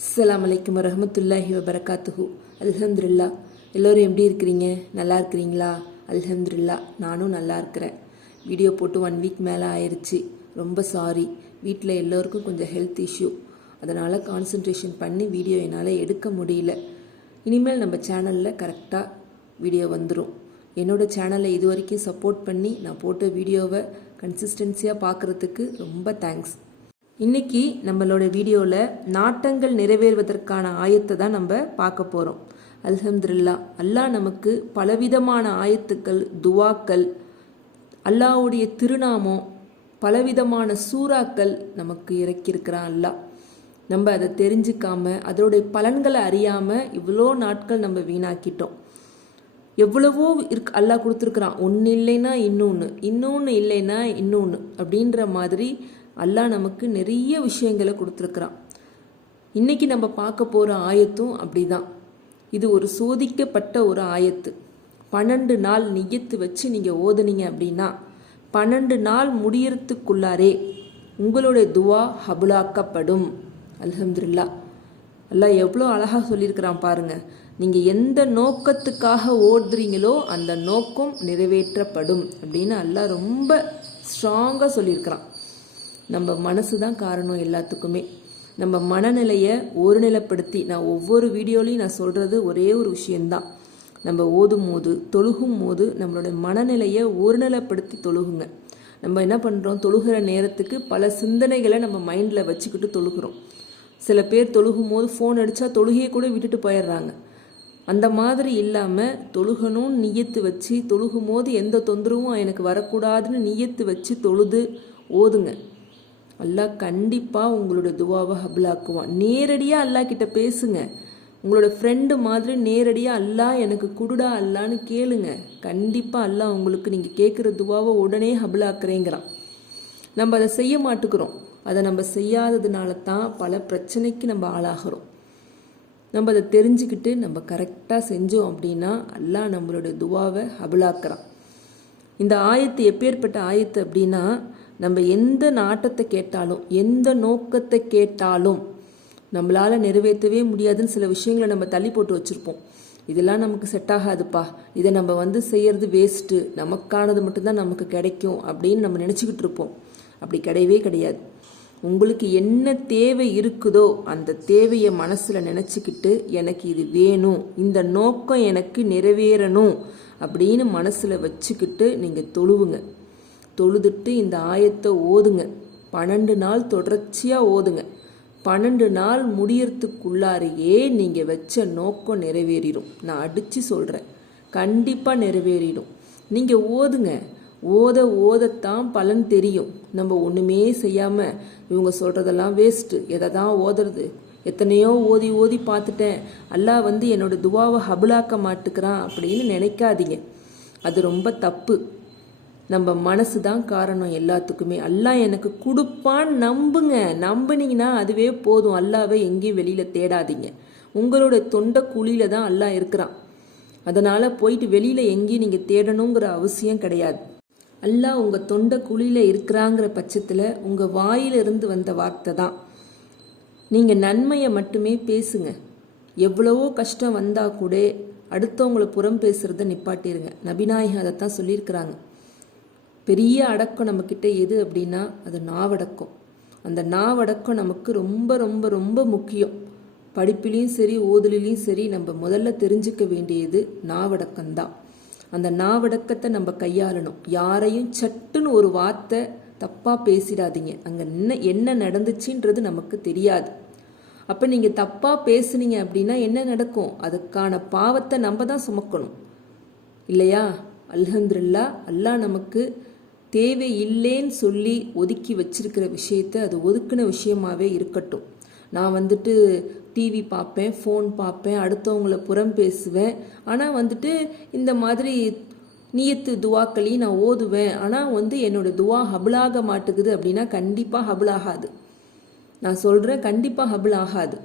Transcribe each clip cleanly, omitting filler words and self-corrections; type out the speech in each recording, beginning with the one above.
அஸ்ஸலாமு அலைக்கும் வரஹ்மத்துல்லாஹி வபரகாத்துஹு. அல்ஹம்துலில்லாஹ். எல்லோரும் எப்படி இருக்கிறீங்க? நல்லா இருக்கிறீங்களா? அல்ஹம்துலில்லாஹ், நானும் நல்லா இருக்கிறேன். வீடியோ போட்டு 1 வீக் மேலே ஆயிடுச்சு. ரொம்ப சாரி. வீட்டில் எல்லோருக்கும் கொஞ்சம் ஹெல்த் இஷ்யூ, அதனால் கான்சன்ட்ரேஷன் பண்ணி வீடியோ என்னால் எடுக்க முடியல. இனிமேல் நம்ம சேனலில் கரெக்டாக வீடியோ வந்துடும். என்னோடய சேனலை இது வரைக்கும் சப்போர்ட் பண்ணி நான் போட்ட வீடியோவை கன்சிஸ்டன்சியாக பார்க்குறதுக்கு ரொம்ப தேங்க்ஸ். இன்னைக்கு நம்மளோட வீடியோவில் நாட்டங்கள் நிறைவேறுவதற்கான ஆயத்தை தான் நம்ம பார்க்க போகிறோம். அல்ஹம்துலில்லாஹ், அல்லாஹ் நமக்கு பலவிதமான ஆயத்துக்கள், துவாக்கள், அல்லாஹ்வுடைய திருநாமம், பலவிதமான சூறாக்கள் நமக்கு இறக்கியிருக்கிறான் அல்லாஹ். நம்ம அதை தெரிஞ்சுக்காம அதோடைய பலன்களை அறியாமல் இவ்வளோ நாட்கள் நம்ம வீணாக்கிட்டோம். எவ்வளவோ அல்லாஹ் கொடுத்துருக்குறான். ஒன்று இல்லைன்னா இன்னொன்று இல்லைன்னா இன்னொன்று அப்படின்ற மாதிரி அல்லாஹ் நமக்கு நிறைய விஷயங்களை கொடுத்துருக்குறான். இன்னைக்கு நம்ம பார்க்க போகிற ஆயத்தும் அப்படிதான். இது ஒரு சோதிக்கப்பட்ட ஒரு ஆயத்து. 12 நாள் நியத்து வச்சு நீங்கள் ஓதுனீங்க அப்படின்னா 12 நாள் முடியறதுக்குள்ளாரே உங்களுடைய துவா ஹபுலாக்கப்படும். அல்ஹம்துலில்லாஹ். அல்லாஹ் எவ்வளோ அழகாக சொல்லியிருக்கிறான் பாருங்க. நீங்கள் எந்த நோக்கத்துக்காக ஓடுறீங்களோ அந்த நோக்கம் நிறைவேற்றப்படும் அப்படின்னு அல்லாஹ் ரொம்ப ஸ்ட்ராங்காக சொல்லியிருக்கிறான். நம்ம மனசு தான் காரணம் எல்லாத்துக்குமே. நம்ம மனநிலையை ஒருநிலைப்படுத்தி, நான் ஒவ்வொரு வீடியோலையும் நான் சொல்கிறது ஒரே ஒரு விஷயந்தான். நம்ம ஓதும் போது, தொழுகும் போது நம்மளோட மனநிலையை ஒருநிலைப்படுத்தி தொழுகுங்க. நம்ம என்ன பண்ணுறோம், தொழுகிற நேரத்துக்கு பல சிந்தனைகளை நம்ம மைண்டில் வச்சுக்கிட்டு தொழுகிறோம். சில பேர் தொழுகும் போது ஃபோன் அடித்தா தொழுகையை கூட விட்டுட்டு போயிடுறாங்க. அந்த மாதிரி இல்லாமல் தொழுகணும்னு நியத்து வச்சு தொழுகும் போது எந்த தொந்தரவும் எனக்கு வரக்கூடாதுன்னு நியத்து வச்சு தொழுது ஓதுங்க. அல்லாஹ் கண்டிப்பாக உங்களோட துவாவை ஹபுலாக்குவான். நேரடியாக அல்லாஹ் கிட்ட பேசுங்க. உங்களோட ஃப்ரெண்டு மாதிரி நேரடியாக அல்லாஹ் எனக்கு குடுடா அல்லான்னு கேளுங்க. கண்டிப்பாக அல்லாஹ் உங்களுக்கு நீங்கள் கேட்குற துவாவை உடனே ஹபுலாக்குறேங்கிறான். நம்ம அதை செய்ய மாட்டுக்கிறோம். அதை நம்ம செய்யாததுனால தான் பல பிரச்சனைக்கு நம்ம ஆளாகிறோம். நம்ம அதை தெரிஞ்சுக்கிட்டு நம்ம கரெக்டாக செஞ்சோம் அப்படின்னா அல்லாஹ் நம்மளோட துவாவை ஹபுலாக்குறான். இந்த ஆயத்து எப்பேற்பட்ட ஆயத்து அப்படின்னா, நம்ம எந்த நாட்டத்தை கேட்டாலும், எந்த நோக்கத்தை கேட்டாலும் நம்மளால் நிறைவேற்றவே முடியாதுன்னு சில விஷயங்களை நம்ம தள்ளி போட்டு வச்சுருப்போம். இதெல்லாம் நமக்கு செட் ஆகாதுப்பா, இதை நம்ம செய்யறது வேஸ்ட்டு, நமக்கானது மட்டும்தான் நமக்கு கிடைக்கும் அப்படின்னு நம்ம நினச்சிக்கிட்டு இருப்போம். அப்படி கிடையவே கிடையாது. உங்களுக்கு என்ன தேவை இருக்குதோ அந்த தேவையை மனசில் நினச்சிக்கிட்டு எனக்கு இது வேணும், இந்த நோக்கம் எனக்கு நிறைவேறணும் அப்படின்னு மனசில் வச்சுக்கிட்டு நீங்கள் தொழுவுங்க. தொழுதுட்டு இந்த ஆயத்தை ஓதுங்க. 12 நாள் தொடர்ச்சியாக ஓதுங்க. 12 நாள் முடியறதுக்குள்ளாரையே நீங்கள் வச்ச நோக்கம் நிறைவேறிடும். நான் அடித்து சொல்கிறேன், கண்டிப்பாக நிறைவேறிடும். நீங்கள் ஓதுங்க. ஓதத்தான் பலன் தெரியும். நம்ம ஒன்றுமே செய்யாமல் இவங்க சொல்கிறதெல்லாம் வேஸ்ட்டு, எதை தான் ஓதுறது, எத்தனையோ ஓதி பார்த்துட்டேன், அல்லாஹ் என்னோட துவாவை ஹபுலாக்க மாட்டுக்கிறான் அப்படின்னு நினைக்காதீங்க. அது ரொம்ப தப்பு. நம்ம மனசு தான் காரணம் எல்லாத்துக்குமே. அல்லாஹ் எனக்கு கொடுப்பான்னு நம்புங்க. நம்புனீங்கன்னா அதுவே போதும். அல்லாவை எங்கேயும் வெளியில் தேடாதீங்க. உங்களோட தொண்டை குழியில தான் அல்லாஹ் இருக்கிறான். அதனால் போயிட்டு வெளியில் எங்கேயும் நீங்கள் தேடணுங்கிற அவசியம் கிடையாது. அல்லாஹ் உங்கள் தொண்டை குழியில் இருக்கிறாங்கிற பட்சத்தில் உங்கள் வாயிலிருந்து வந்த வார்த்தை தான். நீங்கள் நன்மையை மட்டுமே பேசுங்க. எவ்வளவோ கஷ்டம் வந்தால் கூட அடுத்தவங்களை புறம் பேசுகிறத நிப்பாட்டிருங்க. நபிநாயகம் அதைத்தான் சொல்லியிருக்கிறாங்க. பெரிய அடக்கம் நம்மக்கிட்ட எது அப்படின்னா அது நாவடக்கம். அந்த நாவடக்கம் நமக்கு ரொம்ப ரொம்ப ரொம்ப முக்கியம். படிப்பிலையும் சரி ஓதலிலையும் சரி நம்ம முதல்ல தெரிஞ்சுக்க வேண்டியது நாவடக்கம்தான். அந்த நாவடக்கத்தை நம்ம கையாளணும். யாரையும் சட்டுன்னு ஒரு வார்த்தை தப்பாக பேசிடாதீங்க. அங்கே என்ன நடந்துச்சுன்றது நமக்கு தெரியாது. அப்போ நீங்கள் தப்பாக பேசுனீங்க அப்படின்னா என்ன நடக்கும்? அதுக்கான பாவத்தை நம்ம தான் சுமக்கணும் இல்லையா? அல்ஹம்துலில்லாஹ், அல்லாஹ் நமக்கு தேவை இல்லைன்னு சொல்லி ஒதுக்கி வச்சிருக்கிற விஷயத்தை அது ஒதுக்கின விஷயமாவே இருக்கட்டும். நான் டிவி பார்ப்பேன், ஃபோன் பார்ப்பேன், அடுத்தவங்களை புறம் பேசுவேன், ஆனால் இந்த மாதிரி நியத்து துவாக்களையும் நான் ஓதுவேன், ஆனால் என்னோட துவா ஹபுலாக மாட்டுக்குது அப்படின்னா கண்டிப்பாக ஹபுலாகாது. நான் சொல்கிறேன், கண்டிப்பாக ஹபுலாகாது.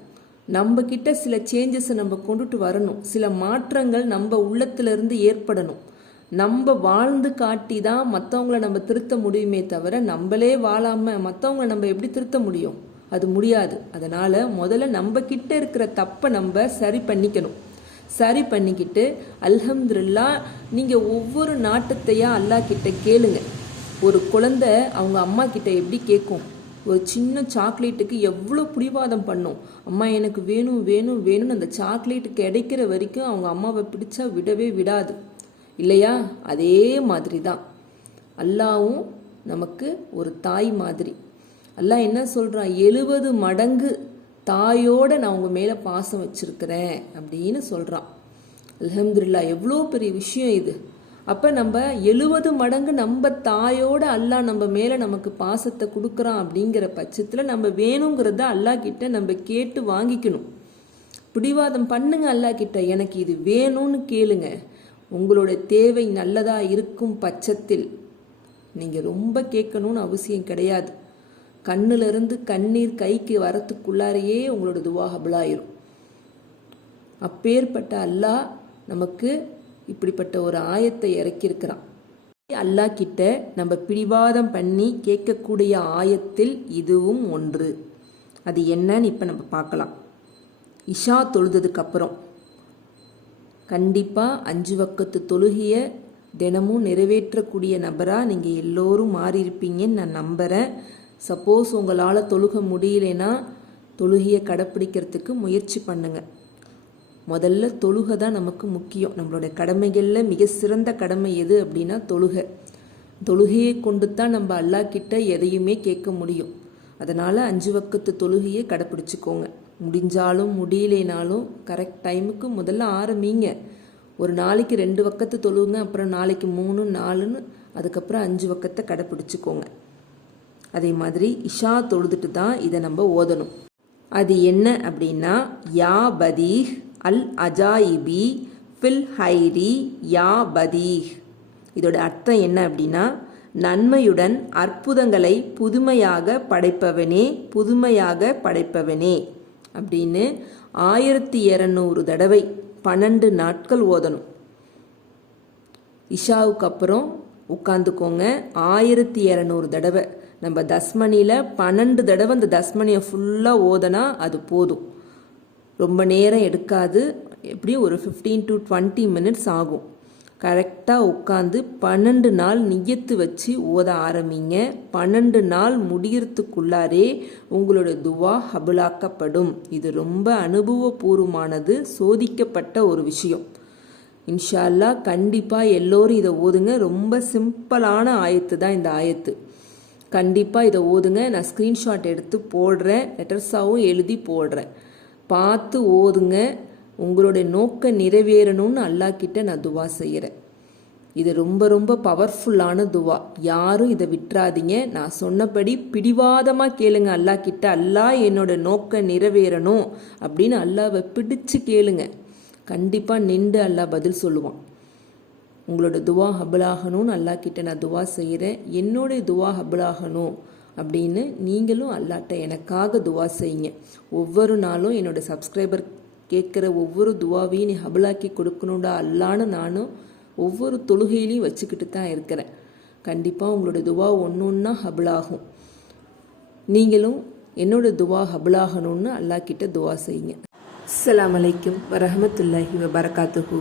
நம்ம கிட்ட சில சேஞ்சஸை நம்ம கொண்டுட்டு வரணும். சில மாற்றங்கள் நம்ம உள்ளத்திலிருந்து ஏற்படணும். நம்ம வாழ்ந்து காட்டி தான் மற்றவங்கள நம்ம திருத்த முடியுமே தவிர நம்மளே வாழாமல் மற்றவங்கள நம்ம எப்படி திருத்த முடியும்? அது முடியாது. அதனால் முதல்ல நம்ம கிட்ட இருக்கிற தப்பை நம்ம சரி பண்ணிக்கணும். சரி பண்ணிக்கிட்டு அல்ஹம்துலில்லாஹ் நீங்கள் ஒவ்வொரு நாட்டத்தையாக அல்லாஹ் கிட்ட கேளுங்க. ஒரு குழந்தை அவங்க அம்மா கிட்ட எப்படி கேட்கும்? ஒரு சின்ன சாக்லேட்டுக்கு எவ்வளோ பிடிவாதம் பண்ணும். அம்மா எனக்கு வேணும் வேணும் வேணும்னு அந்த சாக்லேட்டு கிடைக்கிற வரைக்கும் அவங்க அம்மாவை பிடிச்சா விடவே விடாது இல்லையா? அதே மாதிரி தான் அல்லாவும் நமக்கு ஒரு தாய் மாதிரி. அல்லாஹ் என்ன சொல்கிறான்? 70 மடங்கு தாயோட நான் உங்கள் மேலே பாசம் வச்சுருக்கிறேன் அப்படின்னு சொல்கிறான். அல்ஹம்துலில்லாஹ், எவ்வளோ பெரிய விஷயம் இது. அப்போ நம்ம 70 மடங்கு நம்ம தாயோட அல்லாஹ் நம்ம மேலே நமக்கு பாசத்தை கொடுக்குறான். அப்படிங்கிற பட்சத்தில் நம்ம வேணுங்கிறத அல்லாஹ் கிட்ட நம்ம கேட்டு வாங்கிக்கணும். பிடிவாதம் பண்ணுங்க அல்லாஹ் கிட்ட, எனக்கு இது வேணும்னு கேளுங்க. உங்களோட தேவை நல்லதாக இருக்கும் பட்சத்தில் நீங்கள் ரொம்ப கேட்கணும்னு அவசியம் கிடையாது. கண்ணிலிருந்து கண்ணீர் கைக்கு வரத்துக்குள்ளாரையே உங்களோட துவா கபூலாயிரும். அப்பேற்பட்ட அல்லாஹ் நமக்கு இப்படிப்பட்ட ஒரு ஆயத்தை இறக்கியிருக்கிறான். அல்லாஹ் கிட்ட நம்ம பிடிவாதம் பண்ணி கேட்கக்கூடிய ஆயத்தில் இதுவும் ஒன்று. அது என்னன்னு இப்போ நம்ம பார்க்கலாம். இஷா தொழுததுக்கு அப்புறம் கண்டிப்பாக 5 வக்கத்து தொழுகையை தினமும் நிறைவேற்றக்கூடிய நபராக நீங்கள் எல்லோரும் மாறியிருப்பீங்கன்னு நான் நம்புகிறேன். சப்போஸ் உங்களால் தொழுக முடியலைன்னா தொழுகையை கடைப்பிடிக்கிறதுக்கு முயற்சி பண்ணுங்கள். முதல்ல தொழுகை தான் நமக்கு முக்கியம். நம்மளோட கடமைகளில் மிக சிறந்த கடமை எது அப்படின்னா தொழுகை. தொழுகையை கொண்டு தான் நம்ம அல்லாஹ் கிட்ட எதையுமே கேட்க முடியும். அதனால் 5 வக்கத்து தொழுகையை கடைப்பிடிச்சிக்கோங்க. முடிஞ்சாலும் முடியலைனாலும் கரெக்ட் டைமுக்கு முதல்ல ஆரம்பிங்க. ஒரு நாளைக்கு 2 வக்கத்து தொழுவுங்க, அப்புறம் நாளைக்கு 3 4ன்னு அதுக்கப்புறம் 5 வக்கத்தை கடைப்பிடிச்சிக்கோங்க. அதே மாதிரி இஷா தொழுதுட்டு தான் இதை நம்ம ஓதணும். அது என்ன அப்படின்னா, யா பதீஹ் அல் அஜாயிபி ஃபில் ஹைரி யா பதீஹ். இதோட அர்த்தம் என்ன அப்படின்னா, நன்மையுடன் அற்புதங்களை புதுமையாக படைப்பவனே புதுமையாக படைப்பவனே அப்படின்னு 1200 தடவை 12 நாட்கள் ஓதணும். இஷாவுக்கு அப்புறம் உட்காந்துக்கோங்க. 1200 தடவை நம்ம தஸ்மனியில் 12 தடவை அந்த தஸ்மனியை ஃபுல்லாக ஓதனா அது போதும். ரொம்ப நேரம் எடுக்காது. எப்படியும் ஒரு 15 to 20 minutes ஆகும். கரெக்டாக உட்காந்து 12 நாள் நியத்து வச்சு ஓத ஆரம்பிங்க. 12 நாள் முடியறதுக்குள்ளாரே உங்களோட துவா கபூலாக்கப்படும். இது ரொம்ப அனுபவபூர்வமானது, சோதிக்கப்பட்ட ஒரு விஷயம். இன்ஷா அல்லாஹ் கண்டிப்பாக எல்லோரும் இதை ஓதுங்க. ரொம்ப சிம்பிளான ஆயத்து தான் இந்த ஆயத்து. கண்டிப்பாக இதை ஓதுங்க. நான் ஸ்க்ரீன்ஷாட் எடுத்து போடுறேன், லெட்டர்ஸாகவும் எழுதி போடுறேன். பார்த்து ஓதுங்க. உங்களுடைய நோக்கம் நிறைவேறணும்னு அல்லாஹ் கிட்ட நான் துவா செய்கிறேன். இது ரொம்ப ரொம்ப பவர்ஃபுல்லான துவா. யாரும் இதை விட்டுறாதீங்க. நான் சொன்னபடி பிடிவாதமாக கேளுங்க அல்லாஹ் கிட்ட. அல்லாஹ் என்னோட நோக்கம் நிறைவேறணும் அப்படின்னு அல்லாஹ்வை பிடிச்சு கேளுங்க. கண்டிப்பாக நின்று அல்லாஹ் பதில் சொல்லுவான். உங்களோட துவா கபூலாகணும்னு அல்லாஹ் கிட்ட நான் துவா செய்கிறேன். என்னோட துவா கபூலாகணும் அப்படின்னு நீங்களும் அல்லாஹ்ட்ட எனக்காக துவா செய்யுங்க. ஒவ்வொரு நாளும் என்னோட சப்ஸ்கிரைபர் கேட்குற ஒவ்வொரு துவாவையும் நீ கபூலாக்கி கொடுக்கணும்டா அல்லான்னு நானும் ஒவ்வொரு தொழுகையிலையும் வச்சுக்கிட்டு தான் இருக்கிறேன். கண்டிப்பாக உங்களோட துவா ஒன்று ஒன்றா கபூலாகும். நீங்களும் என்னோட துவா கபூலாகணும்னு அல்லாஹ் கிட்ட துவா செய்யுங்க. அஸ்ஸலாமு அலைக்கும் வரஹ்மத்துல்லாஹி வபரகாத்துஹு.